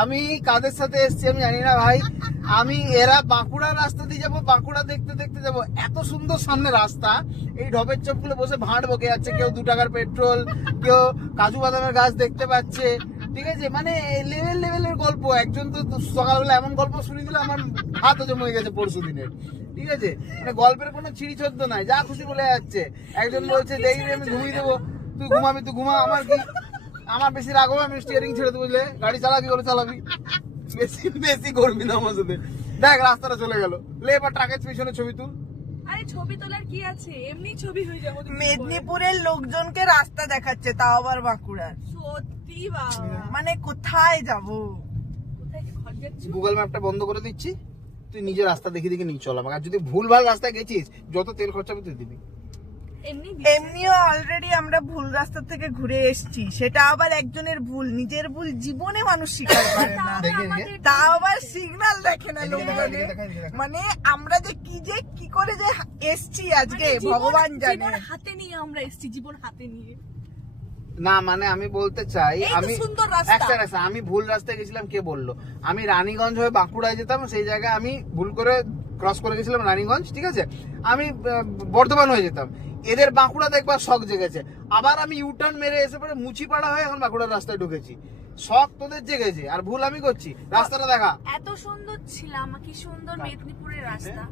আমি কাদের সাথে এসছি আমি জানি না ভাই। আমি এরা বাঁকুড়ার রাস্তা দিয়ে যাবো, বাঁকুড়া দেখতে দেখতে যাবো, এত সুন্দর সামনে রাস্তা, এই ঢপের চপগুলো বসে ভাঁড় বকে যাচ্ছে, কেউ 2 টাকার পেট্রোল, কেউ কাজু বাদামের গাছ দেখতে পাচ্ছে, ঠিক আছে, মানে লেভেলের গল্প। একজন তো সকালবেলা এমন গল্প শুনে দিলে আমার হাত জমে গেছে পরশু দিনের, ঠিক আছে, মানে গল্পের কোনো ছিঁড়ি ছদ্দ নাই, যা খুশি বলে যাচ্ছে। একজন বলছে দেখবি আমি ঘুমিয়ে দেবো, তুই ঘুমাবি, তুই ঘুমা, আমার কি, আমার বেশি রাগ হবে আমি স্টিয়ারিং ছেড়ে দেবো, বুঝলে, গাড়ি চালাবি করে চালাবি, বেশি বেশি করবি না আমার সাথে। দেখ রাস্তাটা চলে গেল, লে এবার ট্রাকের পিছনে ছবি তুল। আরে ছবি তোলার কি আছে, এমনি ছবি হয়ে যাবে। মেদিনীপুরের লোকজনকে রাস্তা দেখাচ্ছে, তাও আবার বাঁকুড়ার। সত্যি বাবা, মানে কোথায় যাব? কোথায় ঘর যাচ্ছ? গুগল ম্যাপটা বন্ধ করে দিচ্ছি, তুই নিজে রাস্তা দেখে দেখে নিয়ে চল আমাকে। আর যদি ভুলভাল রাস্তায় গেছিস, যত তেল খরচা হবে তুই দিবি। এমনিও অলরেডি আমরা ভুল রাস্তা থেকে ঘুরে এসেছি, সেটা আবার একজনের ভুল, নিজের ভুল জীবনে মানুষ স্বীকার করে না। তাও আবার সিগন্যাল দেখে না লোকজনে। মানে আমরা যে কি করে যে এসছি আজকে ভগবান জানে। জীবন হাতে নিয়ে আমরা এসেছি, জীবন হাতে নিয়ে। না মানে আমি বলতে চাই, এই তো আমি সুন্দর রাস্তা। একটা আমি ভুল রাস্তায় গেছিলাম, কে বললো? আমি রানীগঞ্জ হয়ে বাঁকুড়ায় যেতাম, সেই জায়গায় আমি ভুল করে ক্রস করে গেছিলাম রানীগঞ্জ, ঠিক আছে, আমি বর্ধমান হয়ে যেতাম। এদের বাঁকুড়া দেখবার শখ জেগেছে, আবার আমি ইউটার্ন মেরে এসে পরে মুচিপাড়া হয়ে এখন বাঁকুড়ার রাস্তায় ঢুকেছি। শখ তোদের জেগেছে আর ভুল আমি করছি, রাস্তাটা দেখা। এত সুন্দর ছিলাম, কি সুন্দর মেদিনীপুরের রাস্তা।